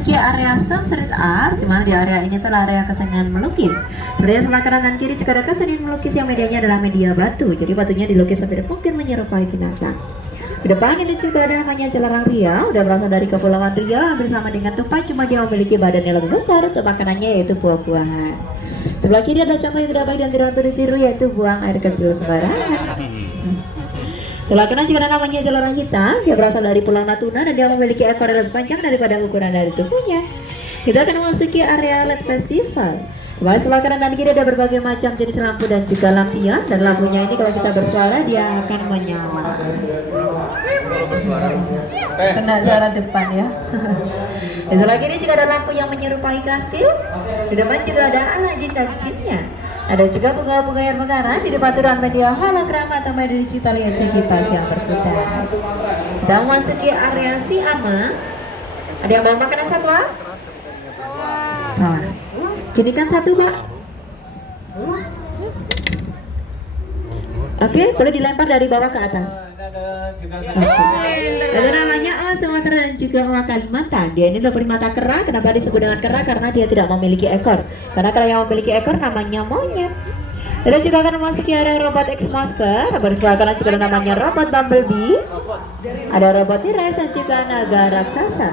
memasuki area stone street art, di mana di area ini adalah area kesenian melukis. Sebenarnya sebelah kanan dan kiri juga ada kesenian melukis yang medianya adalah media batu. Jadi batunya dilukis sampai mungkin menyerupai binatang. Di depan ini juga ada namanya Jelarang Ria, udah berasal dari Kepulauan Riau, bersama dengan tupai, cuma dia memiliki badan yang lebih besar untuk makanannya yaitu buah-buahan. Sebelah kiri ada contoh yang tidak baik dan tidak patut ditiru, yaitu buang air kecil sembarangan. Sebelah kanan juga ada namanya Jelarang Hitam, dia berasal dari Pulau Natuna dan dia memiliki ekor yang lebih panjang daripada ukuran dari tubuhnya. Kita akan memasuki area LED Festival. Di sebelah kanan dan kiri ada berbagai macam jenis lampu dan juga lampion, dan lampunya ini kalau kita bersuara dia akan menyala. Kena suara depan ya. Di sebelah kiri juga ada lampu yang menyerupai kastil. Di depan juga ada Aladin dan jinnya. Ada juga bunga-bunga yang mekaran. Di depan turunan media hologram atau media digital yaitu kipas yang berputar. Dan memasuki area si ama. Ada yang mau makanan satwa? Gini kan satu, Pak. Oke, boleh dilempar dari bawah ke atas. Ada namanya owa Sumatera dan juga owa Kalimantan. Dia ini adalah primata kera. Kenapa disebut dengan kera? Karena dia tidak memiliki ekor. Karena kalau yang memiliki ekor namanya monyet. Kita juga akan memasuki area robot X-Monster. Di sebelah kanan juga ada namanya robot Bumblebee. Ada robot T-Rex dan juga naga raksasa.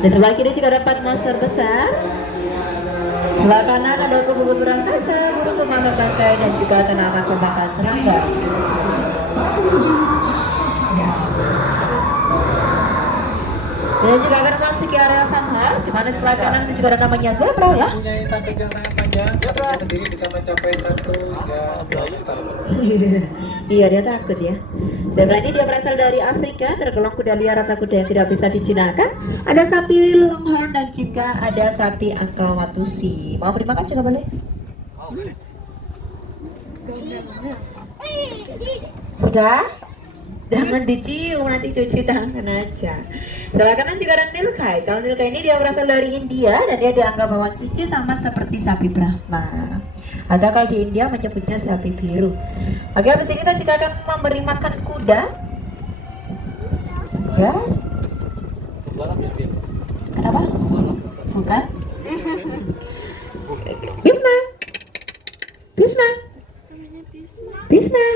Di sebelah kiri juga ada 4 monster besar. Sebelah kanan ada kubu-kubu raksasa, burung pemanggang bangkai dan juga tanaman pemakan serangga. Dan juga akan memasuki area fun house, di mana sebelah kanan juga ada namanya zebra ya. Mempunyai tanduk yang sangat panjang, dia sendiri bisa mencapai 1 hingga 2 meter. Iya, dia takut ya. Zebra ini dia berasal dari Afrika, tergolong kuda liar atau kuda yang tidak bisa dijinakkan. Ada sapi longhorn dan juga ada sapi aklawatusi. Mau beri makan juga boleh? Sudah? Jangan dicium, nanti cuci tangan aja. Sebelah kanan juga ada nilkai. Kalau nilkai ini dia berasal dari India dan dia dianggap bawaan suci sama seperti sapi Brahma. Atau kalau di India menyebutnya sapi biru. Oke, habis ini kita juga akan memberi makan kuda. Ya? Kenapa? Bukan? Bisma. Bisma. Bisma.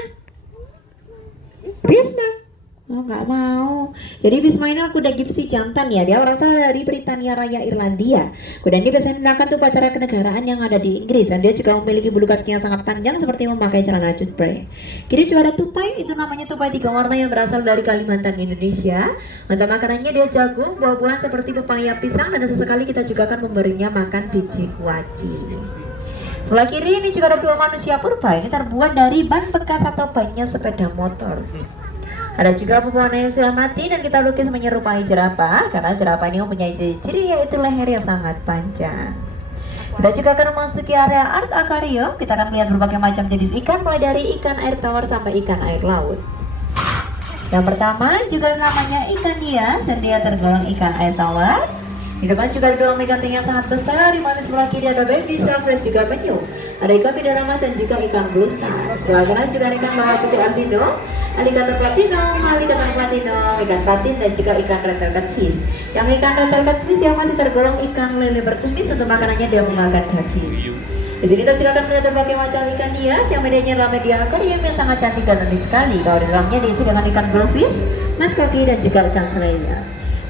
Bisma. Oh, nggak mau. Jadi Bisma ini kuda gipsi jantan ya. Dia berasal dari Britania Raya Irlandia. Kuda ini biasanya digunakan untuk upacara kenegaraan yang ada di Inggris. Dan dia juga memiliki bulu kaki yang sangat panjang seperti memakai celana cutbray. Kiri juga ada tupai. Itu namanya tupai 3 warna yang berasal dari Kalimantan, Indonesia. Untuk makanannya dia jagung, buah-buahan seperti pepaya, pisang, dan sesekali kita juga akan memberinya makan biji kuaci. Sebelah kiri ini juga ada 2 manusia purba. Ini terbuat dari ban bekas atau bannya sepeda motor. Ada juga pepohonan yang sudah mati dan kita lukis menyerupai jerapah, karena jerapah ini mempunyai ciri-ciri yaitu leher yang sangat panjang. Kita juga akan memasuki area art aquarium. Kita akan melihat berbagai macam jenis ikan, mulai dari ikan air tawar sampai ikan air laut. Yang pertama juga namanya ikan hias dan dia tergolong ikan air tawar. Di depan juga ada 2 meganting yang sangat besar, di mana sebelah kiri ada baby shark dan juga penyu. Ada ikan bidara emas dan juga ikan blue star. Sebelah kanan juga ada ikan bawal putih albino, alligator platinum, alligator platinum, ikan patin dan juga ikan red catfish. Yang ikan red catfish yang masih tergolong ikan lele berkumis, untuk makanannya dia memakan daging. Di sini kita juga akan melihat berbagai macam ikan hias yang medianya adalah media akuarium yang sangat cantik dan unik sekali. Kalau di dalamnya diisi dengan ikan blowfish, muskogee dan juga ikan selenya.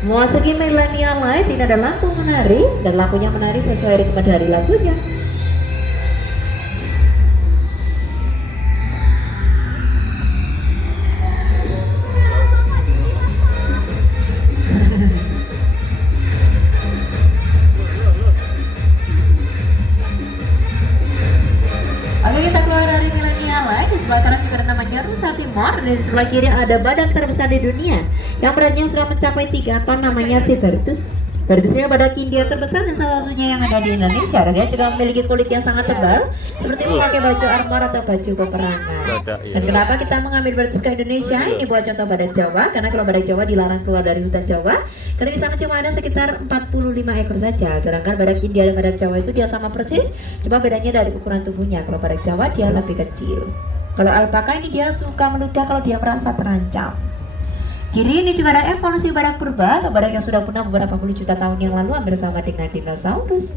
Memasuki Millennial Light, ini ada lampu menari dan lampunya menari sesuai ritme dari lagunya. Oke, kita keluar dari Millennial Light. Di sebelah kanan juga ada namanya Rusa Timor. Di sebelah kiri ada badak terbesar di dunia yang beratnya sudah mencapai 3 ton, namanya si Bertus. Bertus ini badak India terbesar dan salah satunya yang ada di Indonesia. Dan dia juga memiliki kulit yang sangat tebal, seperti memakai baju armor atau baju peperangan. Dan kenapa kita mengambil Bertus ke Indonesia? Ini buat contoh badak Jawa, karena kalau badak Jawa dilarang keluar dari hutan Jawa, karena di sana cuma ada sekitar 45 ekor saja. Sedangkan badak India dan badak Jawa itu dia sama persis, cuma bedanya dari ukuran tubuhnya. Kalau badak Jawa dia lebih kecil. Kalau alpaka ini dia suka meludah kalau dia merasa terancam. Kiri ini juga ada evolusi badak purba atau badak yang sudah punah beberapa puluh juta tahun yang lalu hampir sama dengan dinosaurus.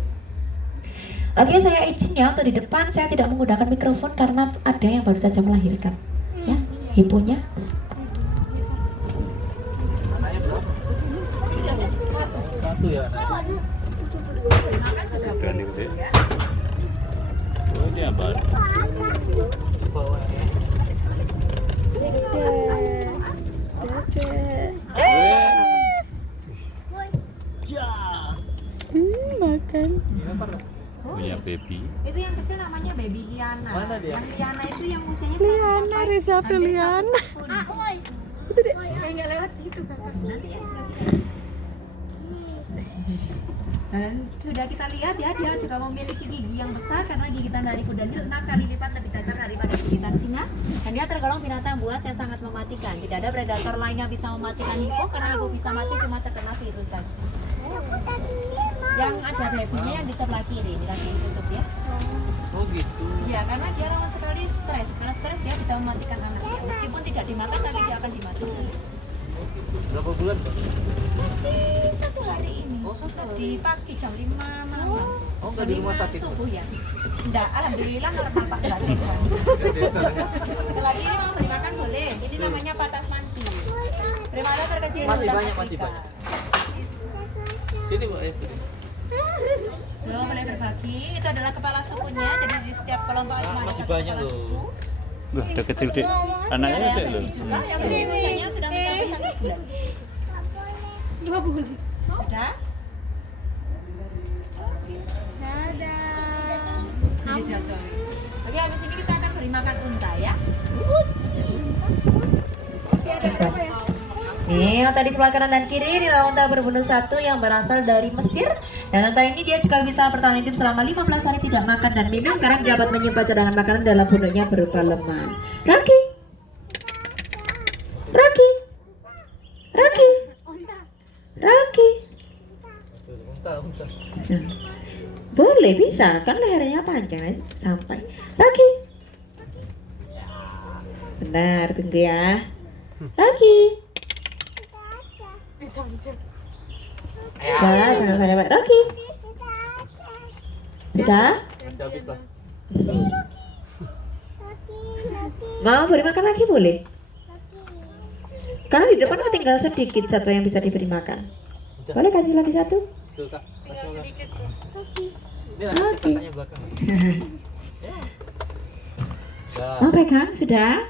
Oke, saya izin ya untuk di depan saya tidak menggunakan mikrofon karena ada yang baru saja melahirkan. Ya, hiponya. Satu ya. Oh, ini apa? Di bawah ya. Makan. Punya baby. Itu yang kecil namanya baby Liana. Mana dia? Yang Liana itu yang usianya Liana, Risa Apriliana. Itu deh. Enggak lewat situ kan. Nanti ya sudah kita. Dan sudah kita lihat ya, dia juga memiliki gigi yang besar karena gigitan dari kuda Nil 6 kali lipat lebih tajam daripada gigitan singa. Dan dia tergolong binatang buas yang sangat mematikan. Tidak ada predator lain yang bisa mematikan hipo karena hipo bisa mati cuma terkena virus saja. Yang ada babynya yang di sebelah kiri, ini lagi ditutup ya. Oh gitu. Ya, karena dia rawan sekali stres. Karena stres dia bisa mematikan anaknya. Meskipun tidak dimakan, tapi dia akan dimatikan. Berapa bulan, Pak? Masih 1 hari ini. Oh, 1 hari. Di pagi jam 5 malam. Oh, nggak di rumah sakit, Pak? Subuh ya. Enggak, alhamdulillah kalau Pak enggak sesar. Selagi ini mau beri makan boleh. Ini namanya patas manti. Primata terkecil di Masih hutan banyak, Afrika. masih banyak. Sini, Pak. Tuh, boleh berbagi. Itu adalah kepala sukunya. Jadi di setiap kelompok ada Masih satu banyak kepala loh. suku. Wah, udah kecil deh. Anaknya Ada udah yang loh. baby juga. Yang baby usianya sudah mencapai 1 bulan. Nggak boleh. Sudah? Ini jaga. Oke, habis ini kita akan beri makan unta ya. Nih, unta di sebelah kanan dan kiri inilah unta berbulu satu yang berasal dari Mesir. Dan unta ini dia juga bisa bertahan hidup selama 15 hari tidak makan dan minum karena dapat menyimpan cadangan makanan dalam perutnya berupa lemak. Rocky, Rocky, Rocky, Rocky. Unta. Boleh, bisa kan lehernya panjang sampai. Rocky. Bentar, tunggu ya. Rocky. Sudah, jangan banyak-banyak. Rocky. Sudah? Masih habis lah. Mau beri makan lagi boleh? Karena di depan tinggal sedikit satu yang bisa diberi makan. Boleh kasih lagi satu? Tuh, Kak. Masih sedikit. Ini Oke. kakaknya belakang. Dah. Mau pegang? Sudah?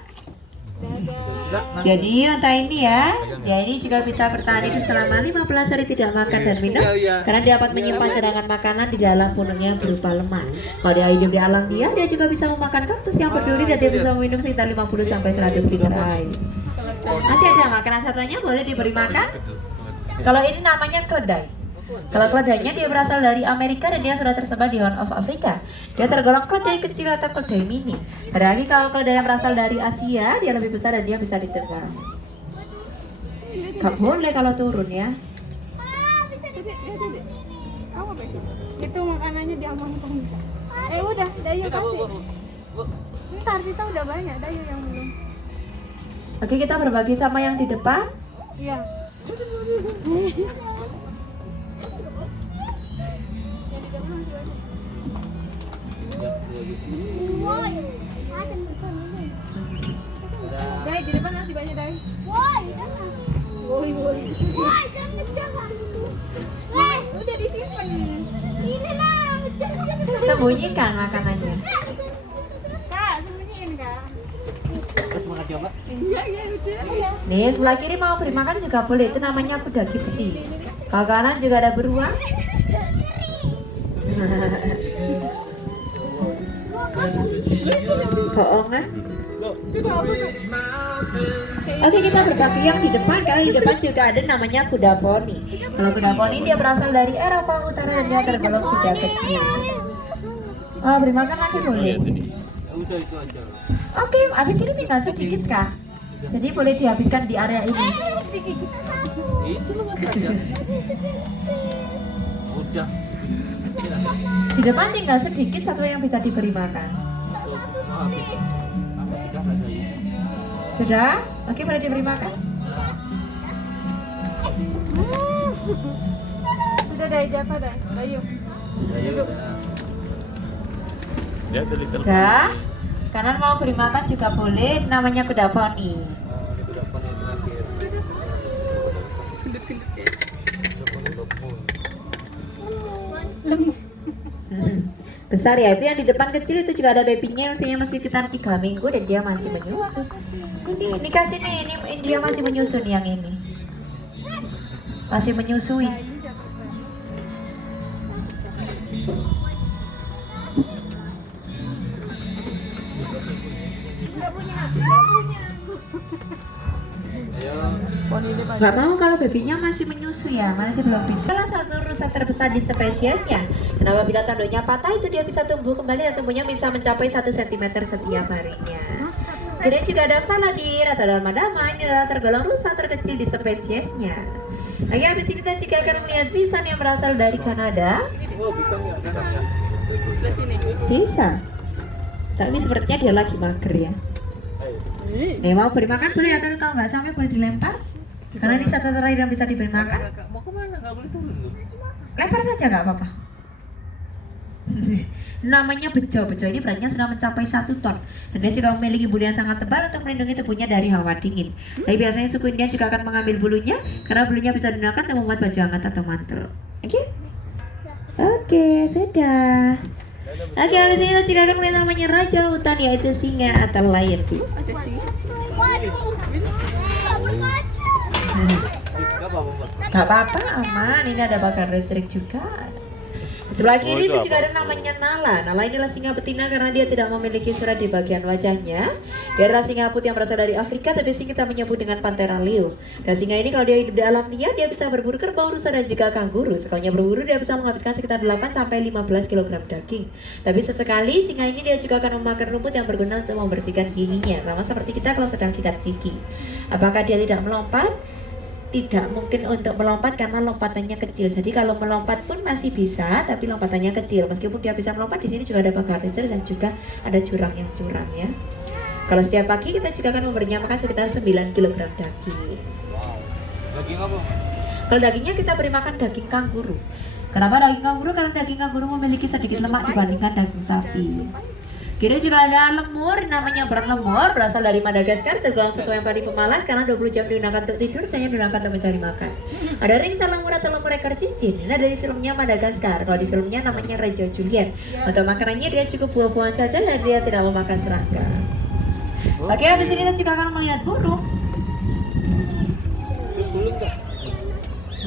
Nah, Jadi unta ini ya, dia ini juga bisa bertahan hidup selama 15 hari tidak makan dan minum karena dia dapat menyimpan cadangan makanan di dalam punungnya berupa lemak. Kalau dia hidup di alam dia juga bisa memakan kaktus yang berduri dan dia bisa meminum sekitar 50 sampai 100 liter air. Masih ada makanan satunya boleh diberi makan. Kalau ini namanya keledai. Kalau keledainya dia berasal dari Amerika dan dia sudah tersebar di Horn of Africa. Dia tergolong keledai kecil atau keledai mini. Ada lagi kalau keledai yang berasal dari Asia, dia lebih besar dan dia bisa diterbang. Gak boleh kalau turun ya. Itu makanannya diamankan. Udah, Dayu kasih. Ntar kita udah banyak, Dayu yang belum. Oke, kita berbagi sama yang di depan. Iya. Dai, di depan masih banyak, Dai. Woi. Udah disimpan. Sembunyikan makanannya. Kak, sembunyiin, Kak. semangat ya, Mbak. Iya, udah. Nih, sebelah kiri mau beri makan juga boleh. Itu namanya kuda gipsi. Kalau kanan juga ada beruang. Bohongan. Oke, kita berbagi yang di depan. Karena di depan juga ada namanya kuda poni. Kalau kuda poni dia berasal dari Eropa Utara dan dia tergolong kuda kecil. Oh, beri makan lagi boleh. Udah itu aja. Oke, habis ini tinggal sedikit kah? Jadi boleh dihabiskan di area ini. Itu loh Mas aja. Udah. Di depan tinggal sedikit satu yang bisa diberi makan. Apa sih Kak? Sudah? Oke, boleh diberi makan? Sudah dari jatuh dah, Dayu. Dia ada little Udah. Kanan mau beri makan juga boleh, namanya kuda poni. Ini udah panen terakhir. Besar ya, itu yang di depan kecil itu juga ada babynya, usianya masih sekitar 3 minggu dan dia masih menyusu. Ini kasih nih, ini dia masih menyusu nih yang ini. Masih menyusui. Ayo. Gak mau kalau babynya masih menyusu ya, masih belum bisa. Salah satu rusa terbesar di spesiesnya. Kenapa bila tanduknya patah itu dia bisa tumbuh kembali dan tumbuhnya bisa mencapai 1 cm setiap harinya. Kemudian juga ada Valadir atau Dalmadama, ini adalah tergolong rusa terkecil di spesiesnya. Lagi habis ini kita juga akan melihat bison yang berasal dari Kanada. Oh, bisa nggak? Bisa nggak? Bisa. Tapi sepertinya dia lagi mager ya. Nih mau beri makan boleh ya, kalau nggak sampai boleh dilempar. Karena ini satu terakhir yang bisa diberi makan. Mau kemana? Nggak boleh turun loh. Lempar saja nggak apa-apa. Namanya bejo. Bejo ini beratnya sudah mencapai 1 ton. Dan dia juga memiliki bulu yang sangat tebal untuk melindungi tubuhnya dari hawa dingin. Tapi biasanya suku India juga akan mengambil bulunya karena bulunya bisa digunakan untuk membuat baju hangat atau mantel. Oke? Oke, sudah. Oke, habis ini kita juga akan melihat namanya raja hutan, yaitu singa atau lion. Gak apa-apa, aman. Ini ada bakar listrik juga. Sebelah kiri itu juga ada namanya Nala. Nala inilah singa betina karena dia tidak memiliki surat di bagian wajahnya. Dia adalah singa putih yang berasal dari Afrika, tapi sering kita menyebut dengan Panthera leo. Dan singa ini kalau dia hidup di alam liar, dia bisa berburu kerbau, rusa, dan juga kanguru. Sekalinya berburu, dia bisa menghabiskan sekitar 8-15 kg daging. Tapi sesekali singa ini dia juga akan memakan rumput yang berguna untuk membersihkan giginya. Sama seperti kita kalau sedang sikat gigi. Apakah dia tidak melompat? Tidak mungkin untuk melompat karena lompatannya kecil. Jadi kalau melompat pun masih bisa, tapi lompatannya kecil. Meskipun dia bisa melompat, di sini juga ada pagar kecil dan juga ada jurang yang curam ya. Kalau setiap pagi kita juga akan memberinya makan sekitar 9 kg daging. Daging apa? Kalau dagingnya kita beri makan daging kanguru. Kenapa daging kanguru? Karena daging kanguru memiliki sedikit lemak dibandingkan daging sapi. Kira juga ada lemur, namanya berat lemur, berasal dari Madagaskar, tergolong satwa yang paling pemalas karena 20 jam digunakan untuk tidur, saya digunakan untuk mencari makan. Ada rinta lemur atau lemur ekor cincin, ini dari filmnya Madagaskar. Kalau di filmnya namanya Raja Juliet. Untuk makanannya dia cukup buah-buahan saja dan dia tidak memakan serangga. Oke, habis ini kita juga akan melihat burung.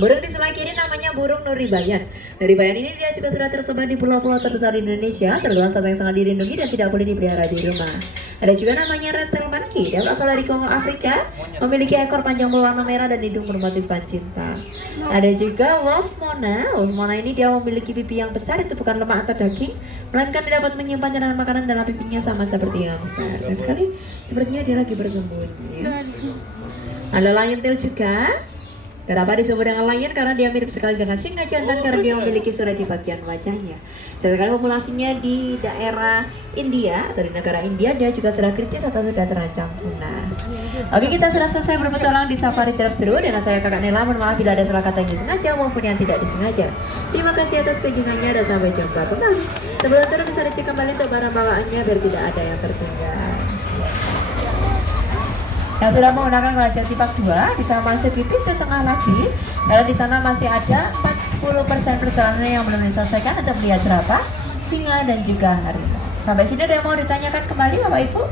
Burung di sebelah kiri namanya burung Nuribayan. Nuribayan ini dia juga sudah tersebar di pulau-pulau terbesar di Indonesia, tergolong satwa yang sangat dilindungi dan tidak boleh dipelihara di rumah. Ada juga namanya red-tailed monkey, dia berasal dari Kongo, Afrika, memiliki ekor panjang berwarna merah dan hidung bermotif cinta. Ada juga wolf mona. Wolf mona ini dia memiliki pipi yang besar, itu bukan lemak atau daging, melainkan dia dapat menyimpan cadangan makanan dalam pipinya sama seperti hamster. Sayang sekali, sepertinya dia lagi bersembunyi. Ada lion tail juga. Kenapa disebut dengan lion? Karena dia mirip sekali dengan singa jantan karena dia memiliki surat di bagian wajahnya. Sedangkan populasinya di daerah India atau di negara India dia juga sudah kritis atau sudah terancam punah. Oke, kita sudah selesai berpetualang di safari drive-thru dan saya Kakak Nela. Mohon maaf bila ada salah kata yang disengaja maupun yang tidak disengaja. Terima kasih atas kunjungannya dan sampai jumpa kembali. Sebelum turun bisa dicek kembali untuk barang bawaannya biar tidak ada yang tertinggal. Yang sudah menggunakan keranjang tipak 2 bisa masuk di pintu tengah lagi. Karena di sana masih ada 40% perjalanan yang belum diselesaikan untuk melihat jerapah, singa dan juga harimau. Sampai sini ada yang mau ditanyakan kembali Bapak Ibu?